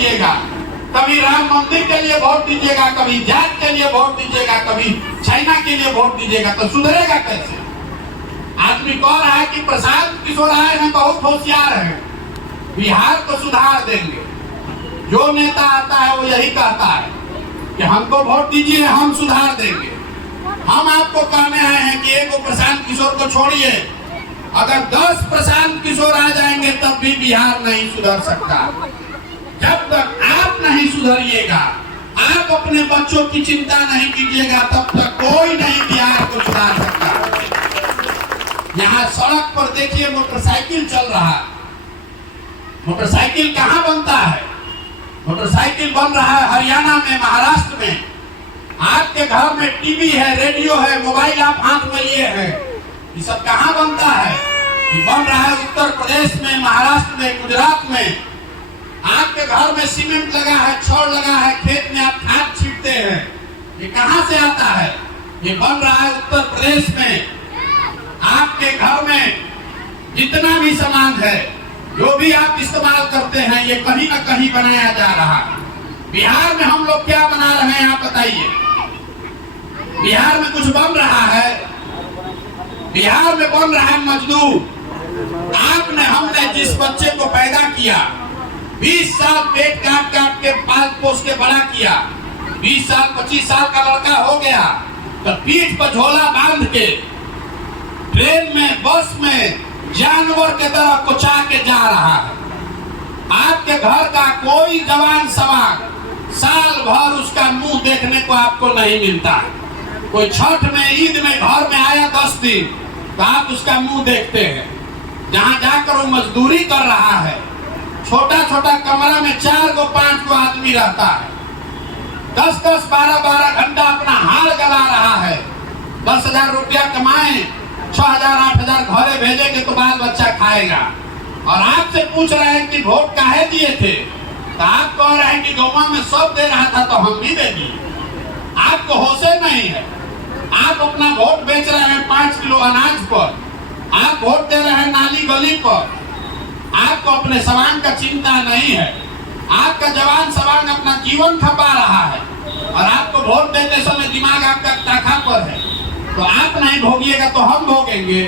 दीजिएगा, कभी राम मंदिर के लिए वोट दीजिएगा, कभी जाट के लिए वोट दीजिएगा, कभी चाइना के लिए वोट दीजिएगा, तो सुधरेगा कैसे? आदमी कह रहा है कि प्रशांत किशोर आए हैं, बहुत होशियार हैं, बिहार को सुधार देंगे। जो नेता आता है वो यही कहता है कि हमको वोट दीजिए, हम सुधार देंगे। हम आपको कहने आए हैं कि एक प्रशांत किशोर को छोड़िए, अगर 10 प्रशांत किशोर आ जाएंगे तब भी बिहार नहीं सुधर सकता। जब तक आप नहीं सुधरिएगा, आप अपने बच्चों की चिंता नहीं कीजिएगा, तब तक कोई नहीं बिहार को सुधार सकता। यहाँ सड़क पर देखिए मोटरसाइकिल चल रहा है। मोटरसाइकिल कहाँ बनता है? मोटरसाइकिल बन रहा है हरियाणा में, महाराष्ट्र में। आपके घर में टीवी है, रेडियो है, मोबाइल आप हाथ में लिए हैं, ये सब कहाँ बनता है? ये बन रहा है उत्तर प्रदेश में, महाराष्ट्र में, गुजरात में। आपके घर में सीमेंट लगा है, छड़ लगा है, खेत में आप खाद छींटते हैं, ये कहाँ से आता है? ये बन रहा है उत्तर प्रदेश में। आपके घर में जितना भी सामान है, जो भी आप इस्तेमाल करते हैं, ये कहीं ना कहीं बनाया जा रहा है। बिहार में हम लोग क्या बना रहे हैं आप बताइए? बिहार में कुछ बन रहा है? बिहार में बन रहा है मजदूर। आपने, हमने जिस बच्चे को पैदा किया, 20 साल पेट काट काट के पाल पोस के बड़ा किया, 20 साल 25 साल का लड़का हो गया, तो पीठ पर झोला बांध के ट्रेन में, बस में जानवर के तरह कुचा के जा रहा है। आपके घर का कोई जवान सवार साल भर उसका मुंह देखने को आपको नहीं मिलता है। कोई छठ में, ईद में घर में आया 10 दिन, तो आप उसका मुंह देखते हैं। जहां जाकर वो मजदूरी कर रहा है, छोटा छोटा कमरा में 4 को 5 को आदमी रहता है, 10-10, 12-12 घंटा अपना हाल गला रहा है। 10,000 रुपया कमाए, 6,000-8,000 घरे भेजेंगे तो बाल बच्चा खाएगा। और आपसे पूछ रहे हैं कि वोट काहे दिए थे, तो आप कह रहे हैं कि गाँव में सब दे रहा था तो हम भी दे दिए। आपको होशे नहीं है। आप अपना वोट बेच रहे हैं 5 किलो अनाज पर, आप वोट दे रहे हैं नाली गली पर। आपको अपने सामान का चिंता नहीं है। आपका जवान सवान अपना जीवन खपा रहा है, और आपको वोट देते समय दिमाग आपका ताखा पर है। तो आप नहीं भोगिएगा तो हम भोगेंगे।